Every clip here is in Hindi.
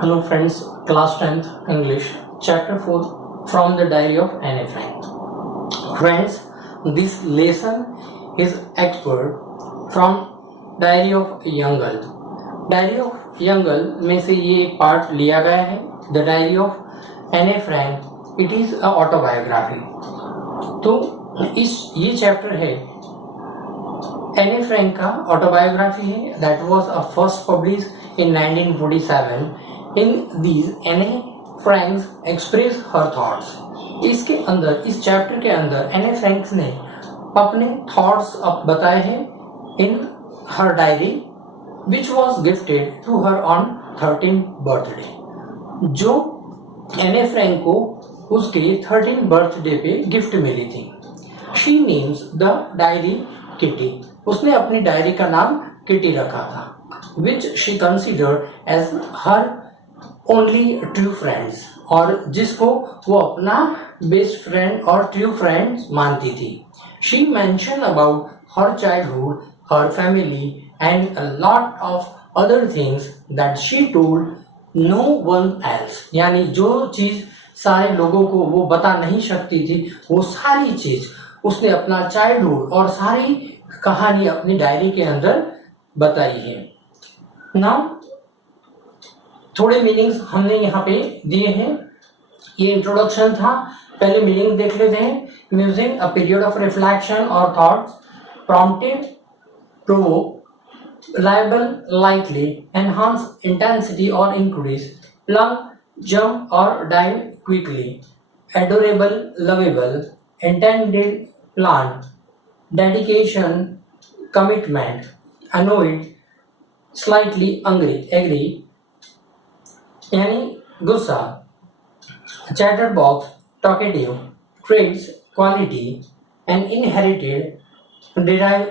Hello friends, class 10th English, chapter 4 from the diary of Anne Frank. Friends, this lesson is expert from diary of young girl. Diary of young girl में से ये एक पार्ट लिया गया है, द डायरी ऑफ एने Frank. It is a autobiography. तो ये चैप्टर है एने फ्रैंक का ऑटोबायोग्राफी है. That was a first publish in 1947. In these, Anne Frank express her thoughts. इसके अंदर, इस चैप्टर के अंदर एने फ्रैंक ने अपने थॉट्स बताए हैं in her diary, which was gifted to her on 13th birthday. जो एने फ्रैंक को उसके 13th बर्थडे पे गिफ्ट मिली थी. She names the diary Kitty. उसने अपनी डायरी का नाम किटी रखा था, which she considered as her only true friends, और जिसको वो अपना बेस्ट फ्रेंड और ट्रू फ्रेंड मानती थी. She mentioned about her childhood, her family, and a lot of other things that she told no one else. यानी जो चीज सारे लोगों को वो बता नहीं सकती थी, वो सारी चीज उसने अपना चाइल्डहुड और सारी कहानी अपनी डायरी के अंदर बताई है. नाउ थोड़े मीनिंग्स हमने यहाँ पे दिए हैं. ये इंट्रोडक्शन था. पहले मीनिंग देख लेते हैं. Music, a period of reflection और thoughts, prompted, provoke, liable, likely, enhance intensity और इंक्रीज, प्लंग, जंप और dive quickly, adorable, lovable, intended, plan, dedication, commitment, annoyed, slightly angry यानी गुस्सा, chatter box, talkative, traits, quality, and inherited, derive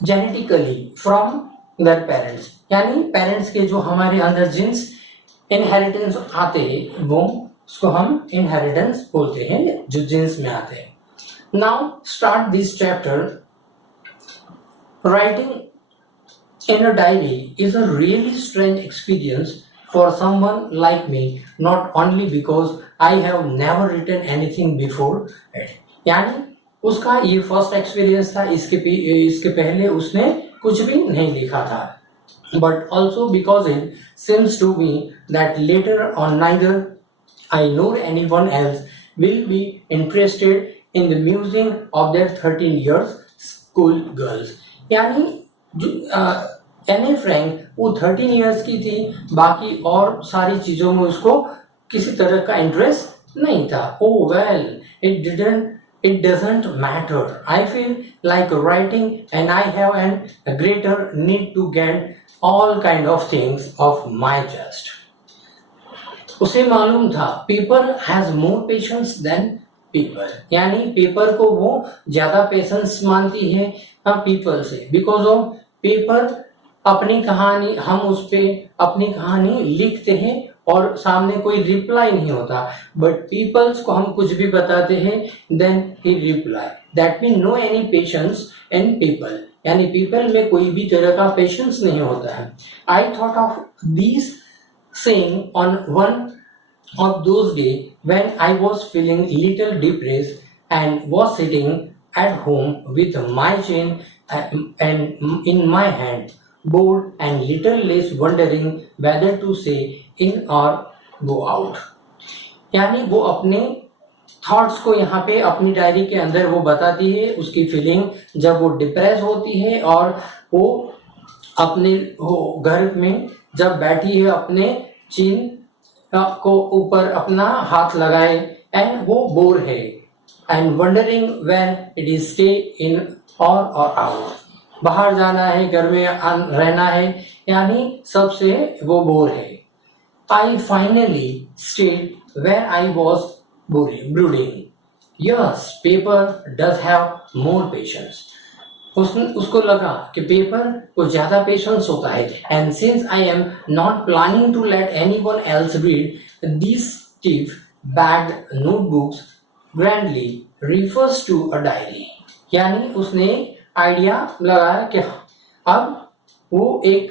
genetically from their parents. यानी पेरेंट्स के जो हमारे अंदर जीन्स इनहेरिटेंस आते हैं, वो उसको हम इनहेरिटेंस बोलते हैं, जो जीन्स में आते हैं. Now start this chapter. Writing in a diary is a really strange experience for someone like me, not only because I have never written anything before it. यानी उसका ये फर्स्ट एक्सपीरियंस था. इसके पहले उसने कुछ भी नहीं लिखा था. But also because it seems to me that later on neither I nor anyone else will be interested in the musing of their 13 years school girls. यानी एने फ्रैंक वो 13 इयर्स की थी, बाकी और सारी चीजों में उसको किसी तरह का इंटरेस्ट नहीं था. Oh well, it doesn't matter. I feel like writing and I have a greater need to get all kind of things off my chest. उसे मालूम था paper has more patience than people. यानी पेपर को वो ज्यादा पेशेंस मानती है पीपल से. बिकॉज ऑफ पेपर अपनी कहानी, हम उस पे अपनी कहानी लिखते हैं और सामने कोई रिप्लाई नहीं होता. बट पीपल्स को हम कुछ भी बताते हैं, then he reply. That mean no any patience in people. यानी पीपल में कोई भी तरह का पेशेंस नहीं होता है. I thought of this saying on one of those days when I was feeling little depressed and was sitting at home with my chain and in my hand, bored and little less wondering whether to say in or go out. यानी वो अपने थॉट्स को यहाँ पे अपनी डायरी के अंदर वो बताती है, उसकी फीलिंग जब वो डिप्रेस होती है और वो अपने घर में जब बैठी है, अपने चिन को ऊपर अपना हाथ लगाए, एंड वो बोर है, and wondering when it is stay in और आउट. बाहर जाना है, घर में रहना है, यानी सबसे वो बोर है. I finally stayed where I was brooding. Yes, paper does have more patience. उसको लगा कि पेपर को ज्यादा पेशेंस होता है. And since I am not planning to let anyone else read this stiff backed notebooks grandly refers to a diary. यानी उसने आइडिया लगाया कि अब वो एक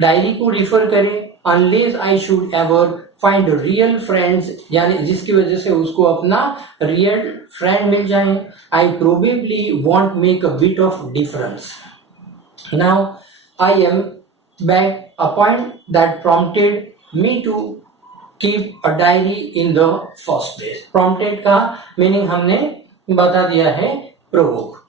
डायरी को रिफर करें, unless I should ever find real friends, यानी जिसकी वजह से उसको अपना रियल फ्रेंड मिल जाए, I probably won't make a bit of difference. Now I am back, a point that prompted me to keep a diary in the first place. Prompted का मीनिंग हमने बता दिया है, provoke.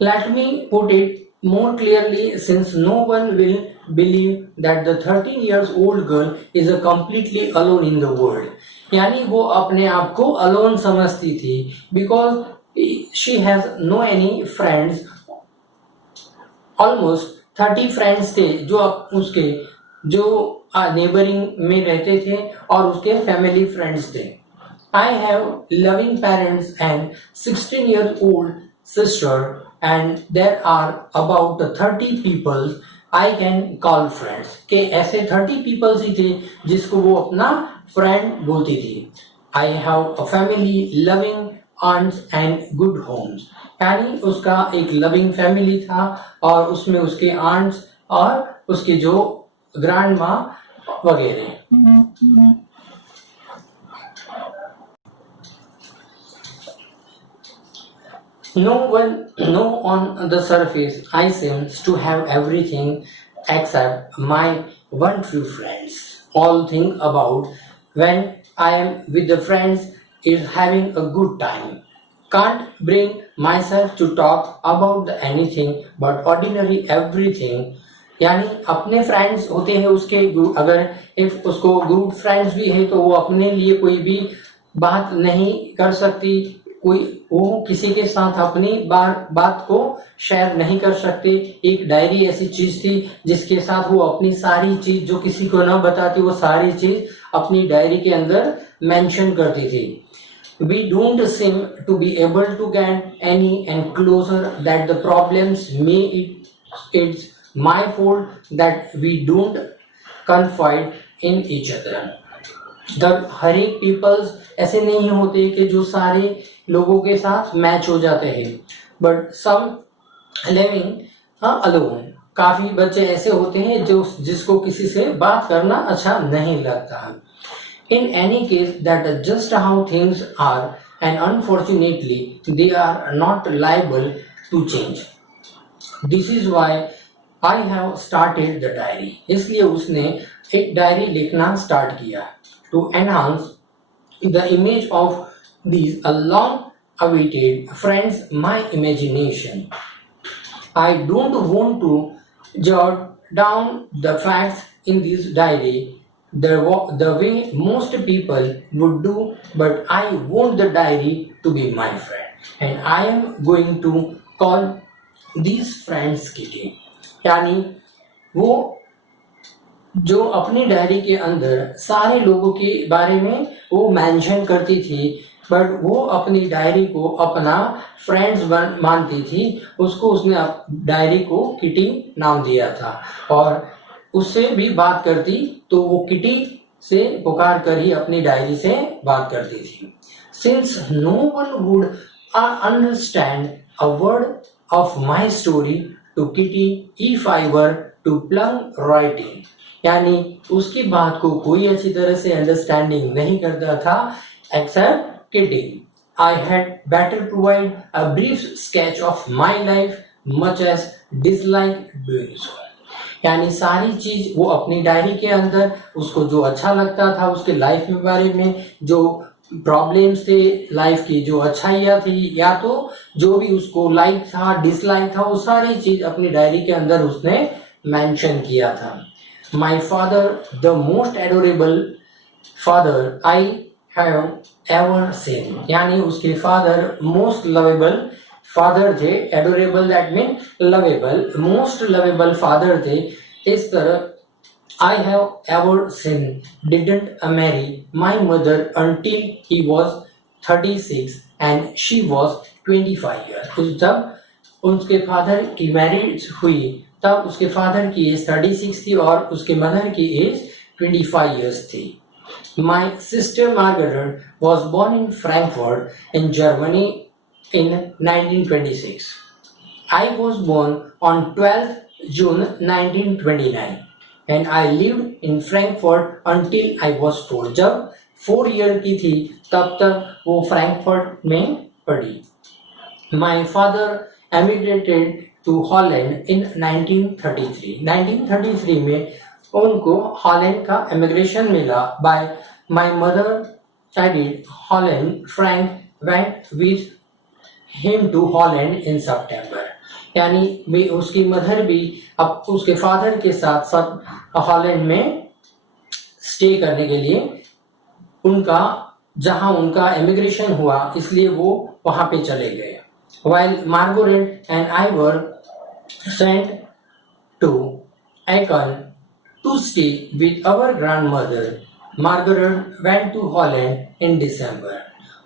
Let me put it more clearly, since no one will believe that the 13 years old girl is a completely alone in the world. यानी वो अपने आप को alone समझती थी, because she has no any friends. Almost 30 friends थे जो उसके जो नेबरिंग में रहते थे और उसके फैमिली फ्रेंड्स थे. I have loving parents and 16 years old sister, and there are about 30 people I can call friends. के ऐसे 30 people ही थे जिसको वो अपना फ्रेंड बोलती थी. I have a family, loving aunts and good homes. यानी उसका एक लविंग फैमिली था और उसमें उसके आंट्स और उसके जो ग्रैंड माँ वगैरह. No, on the surface, I seems to have everything except my one few friends. All think about when I am with the friends is having a good time. Can't bring myself to talk about anything but ordinary everything. यानी अपने फ्रेंड्स होते हैं उसके, अगर इफ उसको ग्रुप फ्रेंड्स भी है तो वो अपने लिए कोई भी बात नहीं कर सकती, कोई वो किसी के साथ अपनी बात को शेयर नहीं कर सकते. एक डायरी ऐसी चीज थी जिसके साथ वो अपनी सारी चीज जो किसी को न बताती, वो सारी चीज अपनी डायरी के अंदर मेंशन करती थी. We don't seem to be able to get any and closer that the problems may it's my fault that we don't confide in each other. जब हर एक पीपल्स ऐसे नहीं होते कि जो सारे लोगों के साथ मैच हो जाते हैं, बट सम लिविंग अलोन. काफी बच्चे ऐसे होते हैं जो जिसको किसी से बात करना अच्छा नहीं लगता. In any case, that is just how things are, and unfortunately, they are not liable to change. This is why I have started the diary. इसलिए उसने एक डायरी लिखना स्टार्ट किया, to enhance the image of these long-awaited friends, my imagination. I don't want to jot down the facts in this diary the way most people would do, but I want the diary to be my friend, and I am going to call these friends Kitty. यानी वो जो अपनी डायरी के अंदर सारे लोगों के बारे में वो मेंशन करती थी, बट वो अपनी डायरी को अपना फ्रेंड्स मानती थी. उसको उसने डायरी को किटी नाम दिया था और उससे भी बात करती तो वो किटी से पुकार कर ही अपनी डायरी से बात करती थी. Since no one would understand a word of my story to Kitty if I were to plumb writing. यानी उसकी बात को कोई अच्छी तरह से अंडरस्टैंडिंग नहीं करता था except Kitty. I had better provide a brief sketch of my life, much as dislike doing so. यानी सारी चीज वो अपनी डायरी के अंदर उसको जो अच्छा लगता था उसके लाइफ के बारे में, जो प्रॉब्लम्स थे लाइफ की, जो अच्छाइयाँ थी या तो जो भी उसको लाइक था डिसलाइक था, वो सारी चीज अपनी डायरी के अंदर उसने मेंशन किया था. My father, the most adorable father I have ever seen. यानी उसके फादर मोस्ट लवेबल फादर थे. Adorable that mean lovable, most lovable father थे. इस तरह I have ever seen didn't marry my mother until he was 36 and she was 25 years. जब उसके फादर की मैरिज हुई तब उसके फादर की एज 36 थी और उसके मदर की एज 25 years थी. My sister Margaret was born in Frankfurt in Germany in 1926. I was born on 12th June 1929 and I lived in Frankfurt until I was 4. जब 4 ईयर की थी तब तक वो फ्रैंकफर्ट में पढ़ी. My father emigrated to Holland in 1933. 1933 में उनको हॉलैंड का इमिग्रेशन मिला. By my mother studied Holland. Frank went with him to Holland in September. यानी भी उसकी मदर भी अब उसके फादर के साथ साथ हॉलैंड में स्टे करने के लिए उनका जहां उनका इमिग्रेशन हुआ इसलिए वो वहां पे चले गए. While Margaret and I were sent to Aachen to stay with our grandmother, Margaret went to Holland in December.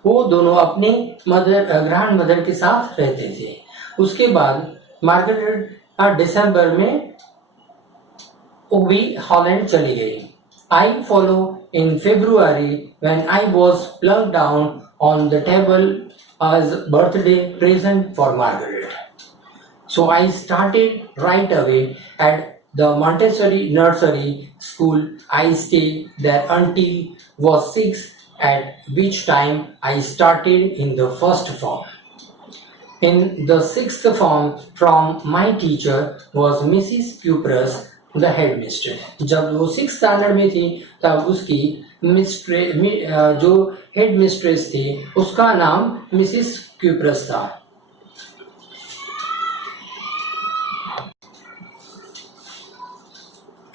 वो दोनों अपनी ग्रैंड मदर के साथ रहते थे. उसके बाद मार्गरेट दिसंबर में वो भी हॉलैंड चली गई. I follow in February when I was plugged down on the table as birthday present for Margaret. So I started right away at the Montessori nursery school. I stayed there until was 6, at which time I started in the first form. In the 6th form, from my teacher was Mrs. Cuprus, the headmistress. जब वो 6th स्टैंडर्ड में थी तब उसकी जो हेड मिस्ट्रेस थी उसका नाम मिसिस क्यूप्रस था.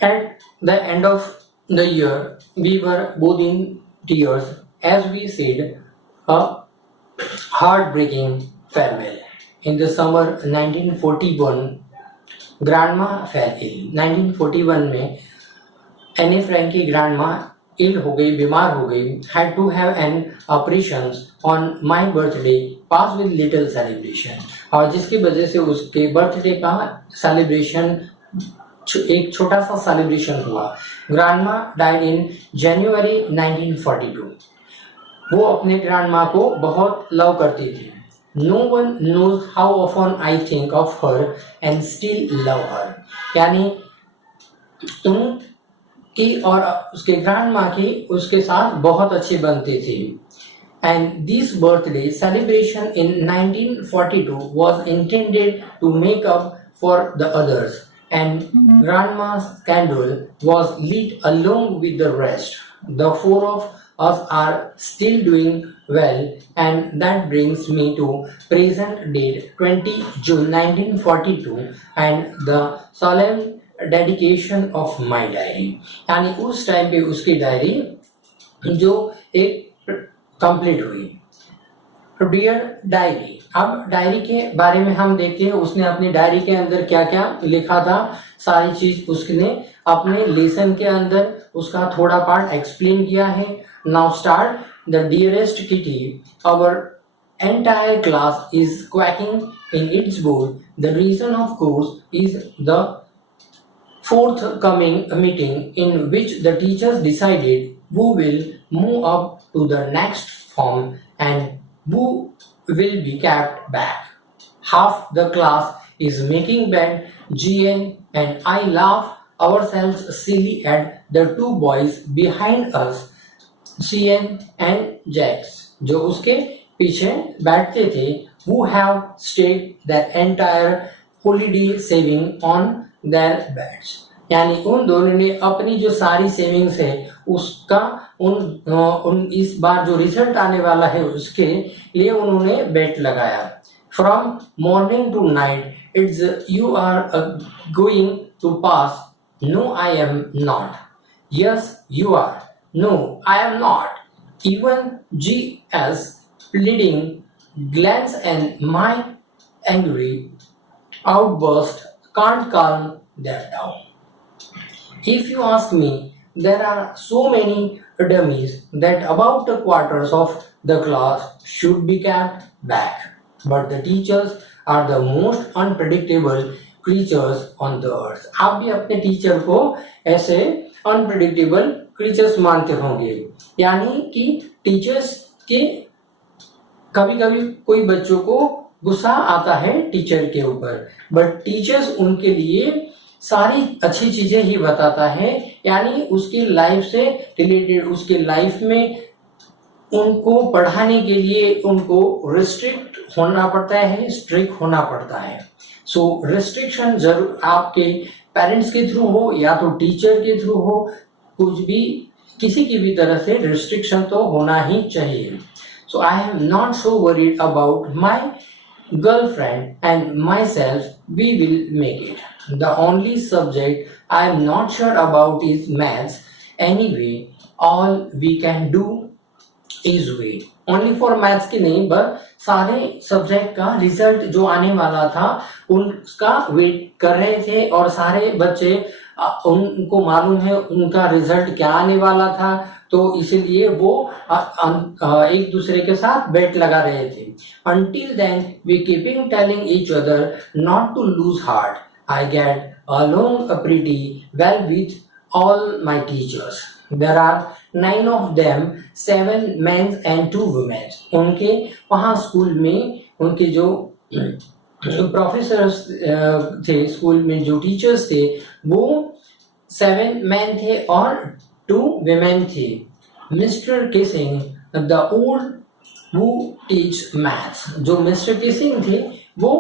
At the end of the year, we were both in tears as we said a heartbreaking farewell. In the summer 1941, grandma fell ill. 1941 में एनी फ्रैंक की ग्रैंडमा इल हो गई, बीमार हो गई. Had to have an operation on my birthday pass with little celebration. और जिसकी वजह से उसके बर्थडे का सेलिब्रेशन एक छोटा सा सेलिब्रेशन हुआ. ग्रैंडमा डाइड इन जनवरी 1942. वो अपने ग्रैंडमा को बहुत लव करती थी. No one knows how often I think of her and still love her. यानी उनकी और उसके ग्रैंडमा की उसके साथ बहुत अच्छी बनती थी. And this birthday celebration in 1942 was intended to make up for the others, and grandma's candle was lit along with the rest. The 4 of us are still doing well, and that brings me to present date 20 June 1942 and the solemn dedication of my diary. यानी उस टाइम पे उसकी डायरी जो एक कंप्लीट हुई. Dear diary. अब डायरी के बारे में हम देखते हैं उसने अपनी डायरी के अंदर क्या क्या लिखा था. सारी चीज उसने अपने लेसन के अंदर उसका थोड़ा पार्ट एक्सप्लेन किया है. Now start. The dearest Kitty, our entire class is quacking in its board. The reason, of course, is the forthcoming meeting in which the teachers decided who will move up to the next form and who will be kept back. Half the class is making bed. GN and I laugh ourselves silly at the 2 boys behind us, CN and Jax, जो उसके पीछे बैठते थे, who have staked their entire holiday saving on their beds. यानी उन दोनों ने अपनी जो सारी सेविंग्स है उसका उन इस बार जो रिजल्ट आने वाला है उसके लिए उन्होंने बेट लगाया. From morning to night, it's you are going to pass. No, I am not. Yes, you are. No, I am not. Even G.S. pleading glance and my angry outburst can't calm them down. If you ask me, there are so many dummies that about the quarters of the class should be kept back. But the teachers are the most unpredictable creatures on the earth. आप भी अपने टीचर को ऐसे अनप्रेडिक्टेबल क्रीचर्स मानते होंगे. यानी कि टीचर्स के कभी कभी कोई बच्चों को गुस्सा आता है टीचर के ऊपर, बट टीचर्स उनके लिए सारी अच्छी चीजें ही बताता है, यानी उसकी लाइफ से रिलेटेड, उसके लाइफ में उनको पढ़ाने के लिए उनको रिस्ट्रिक्ट होना पड़ता है, स्ट्रिक्ट होना पड़ता है। सो रिस्ट्रिक्शन जरूर आपके पेरेंट्स के थ्रू हो या तो टीचर के थ्रू हो, कुछ भी किसी की भी तरह से रिस्ट्रिक्शन तो होना ही चाहिए। So I am not so worried about my girlfriend and myself, we will make it. The only subject I am not sure about is maths. Anyway, all we can do is wait. Only for maths की नहीं, बस सारे सब्जेक्ट का रिजल्ट जो आने वाला था उसका वेट कर रहे थे, और सारे बच्चे उनको मालूम है उनका रिजल्ट क्या आने वाला था, तो इसीलिए वो एक दूसरे के साथ बेट लगा रहे थे। Until then, we keeping telling each other not to lose heart. I get along pretty well with all my teachers. There are 9 of them, 7 men and 2 women. उनके वहाँ स्कूल में उनके जो प्रोफेसर्स थे, स्कूल में जो टीचर्स थे, वो 7 मैन थे और 2 women थे। Mister Keesing the old who teach maths, जो मिस्टर किसिंग थे वो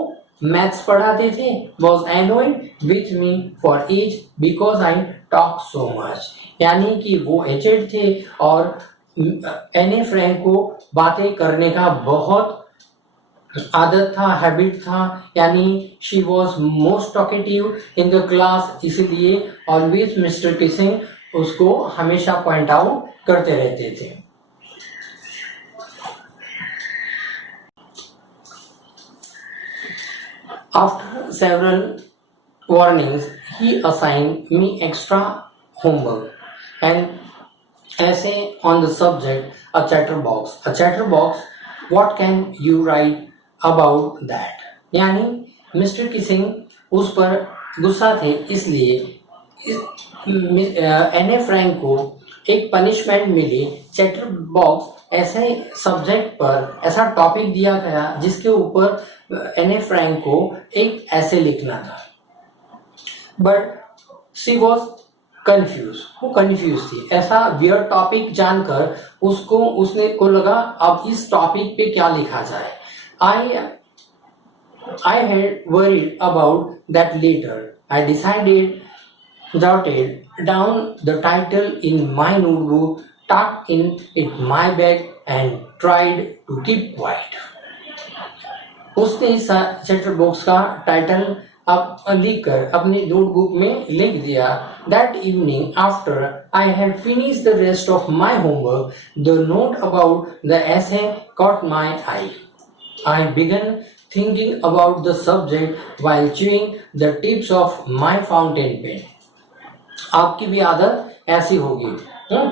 मैथ्स पढ़ाते थे, was annoyed with me for age because I talk so much, यानी कि वो एजेड थे और एने फ्रैंक को बातें करने का बहुत आदत था, हैबिट था, यानी she was most talkative in the class, इसलिए ऑलवेज मिस्टर किसिंग उसको हमेशा पॉइंट आउट करते रहते थे। After several warnings, he assigned me extra homework and essay on the subject a chatterbox. A chatterbox, what can you write about that? यानी मिस्टर किसिंग उस पर गुस्सा थे, इसलिए एने फ्रैंक को एक पनिशमेंट मिली। चैटर बॉक्स ऐसे सब्जेक्ट पर ऐसा टॉपिक दिया गया जिसके ऊपर एने फ्रैंक को एक ऐसे लिखना था, बट सी वॉज कंफ्यूज, वो कंफ्यूज थी। ऐसा वियर्ड टॉपिक जानकर उसने को लगा अब इस टॉपिक पे क्या लिखा जाए। I had worried about that later. I jotted down the title in my notebook, tucked in my bag and tried to keep quiet. उसने इस चैटर बॉक्स का टाइटल अब लिखकर अपनी नोटबुक में लिख दिया। That evening, after I had finished the rest of my homework, the note about the essay caught my eye. I began thinking about the subject while chewing the tips of my fountain pen. आपकी भी आदत ऐसी होगी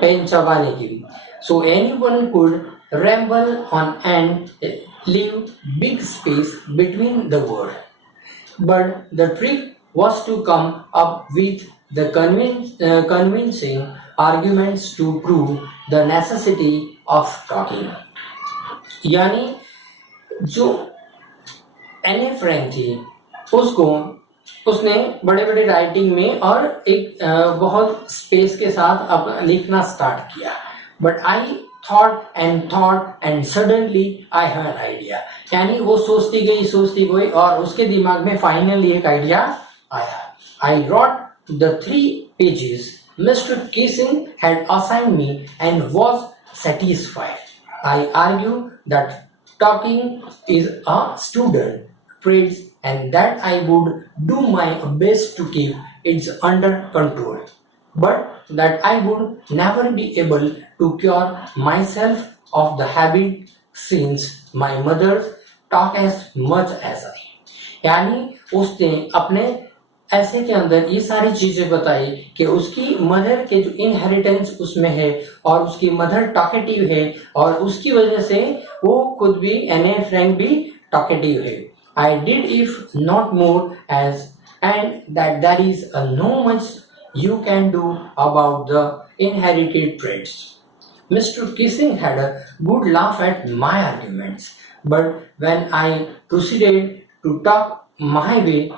पेन चबाने की। So anyone could ramble on and leave big space between the word. But the trick was to come up with the convincing arguments to prove the necessity of talking. यानी जो एने फ्रैंक थी उसने बड़े बड़े राइटिंग में और एक बहुत स्पेस के साथ अब लिखना स्टार्ट किया। But I thought and suddenly I had idea, यानी वो सोचती गई और उसके दिमाग में फाइनली एक आइडिया आया। आई rot the 3 pages Mr. Kissing had assigned me and was satisfied. I argue that talking is a student trait and that I would do my best to keep it under control, but that I would never be able to cure myself of the habit since my mother talk as much as I. यानी उसने अपने ऐसे के अंदर ये सारी चीजें बताई कि उसकी मदर के जो इनहेरिटेंस उसमें है और उसकी मदर टॉकेटिव है और उसकी वजह से वो खुद भी एने फ्रैंक भी टॉकेटिव है। I did if not more as and that there is no much you can do about the inherited traits. Mr. Kissing had a good laugh at my arguments, But when I proceeded to talk my way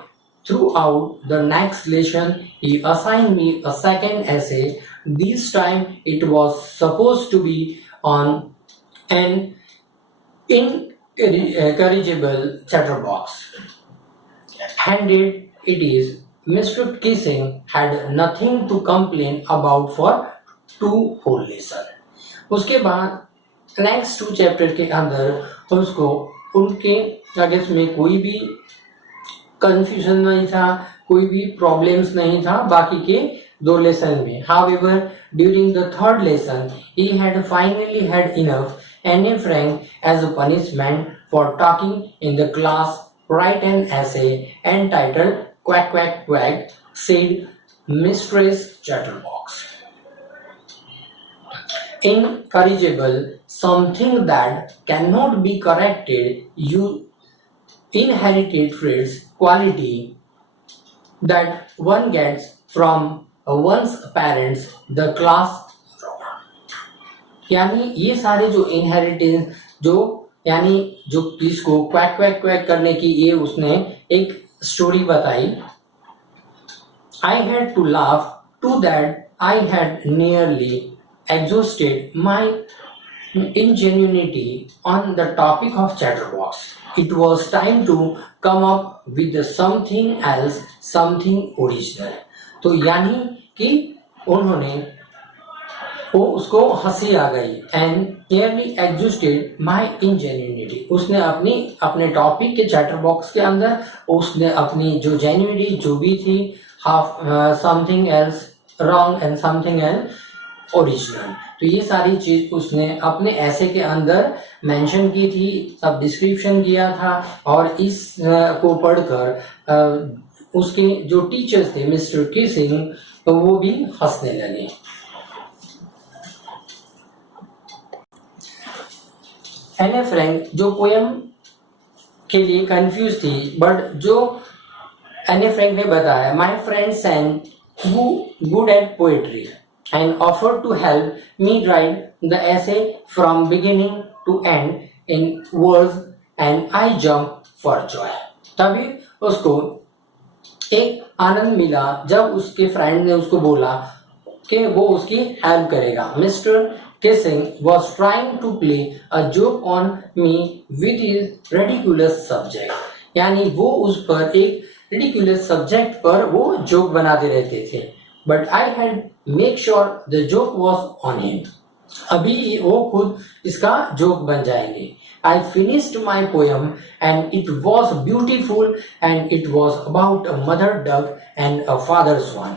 throughout the next lesson, he assigned me a second essay. This time it was supposed to be on an incorrigible chatterbox. Handed it is, Mr. Kissing had nothing to complain about for 2 whole lesson. उसके बाद नेक्स्ट 2 चैप्टर के अंदर उसको उनके आगे में कोई भी कंफ्यूजन नहीं था, कोई भी प्रॉब्लम्स नहीं था बाकी के 2 लेसन में. However, during the 3rd lesson, he had finally had enough. Anne Frank, as a punishment for talking in the class, write an essay entitled Quack Quack Quack, said Mistress Chatterbox. Incorrigible, something that cannot be corrected, you inherited traits, quality that one gets from one's parents, the class. यानी ये सारे जो इनहेरिटेंस जो यानी जो इसको क्वैक क्वैक क्वैक करने की ये उसने एक स्टोरी बताई. I had to laugh to that. I had nearly exhausted my ingenuity on the topic of chatterbox. It was time to come up with something else, something original. तो यानी कि उन्होंने वो उसको हंसी आ गई. And nearly exhausted my इंजेन्यूनिटी. उसने अपने टॉपिक के चैटर बॉक्स के अंदर उसने अपनी जो जेन्यूनिटी जो भी थी, half something else wrong and something else original, तो ये सारी चीज उसने अपने ऐसे के अंदर मेंशन की थी, सब डिस्क्रिप्शन किया था. और इस को पढ़कर उसके जो टीचर्स थे मिस्टर किसिंग, तो वो भी हंसने लगे. एने फ्रैंक जो पोयम के लिए कंफ्यूज थी, बट जो एने फ्रैंक ने बताया, my friend Sanne who good at poetry and offered to help me write the essay from beginning to end in words, and I jumped for joy. तभी उसको एक आनंद मिला जब उसके फ्रेंड ने उसको बोला कि वो उसकी हेल्प करेगा. Mister Keesing was trying to play a joke on me with his ridiculous subject. यानी वो उस पर एक ridiculous subject पर वो जोक बनाते रहते थे. But I had make sure the joke was on him. अभी वो खुद इसका जोक बन जाएंगे. I finished my poem and it was beautiful, and it was about a mother duck and a father swan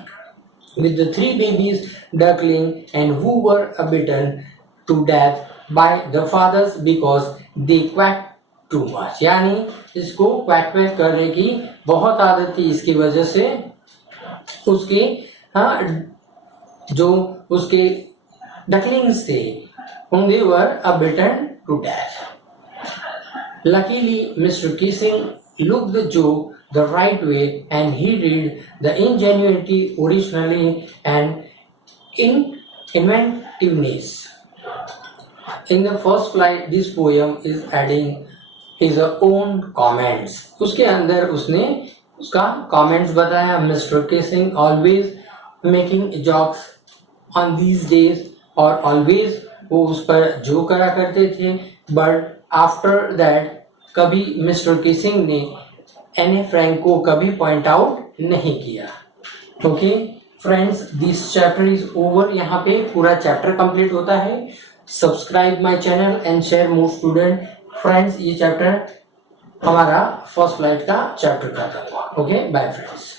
with the 3 babies duckling, and who were bitten to death by the fathers because they quacked too much. यानी इसको क्वैक क्वैक करने की बहुत आदत थी, इसकी वजह से उसके जो उसके डकलिंग्स थे, they were bitten to death. Luckily, Mr. Kissing looked the joke the right way, and he read the ingenuity originally and inventiveness. In the first flight, this poem is adding his own comments. उसके अंदर उसने उसका comments बताया. Mr. Kissing always making jokes on these days, और always वो उस पर जो करा करते थे. But after that कभी मिस्टर किसिंग ने एने फ्रैंक को कभी पॉइंट आउट नहीं किया. Okay friends, this chapter is over. यहाँ पे पूरा चैप्टर कंप्लीट होता है. Subscribe my channel and share more student. Friends, ये चैप्टर हमारा फर्स्ट फ्लाइट का चैप्टर खत्म हुआ. Okay, bye friends.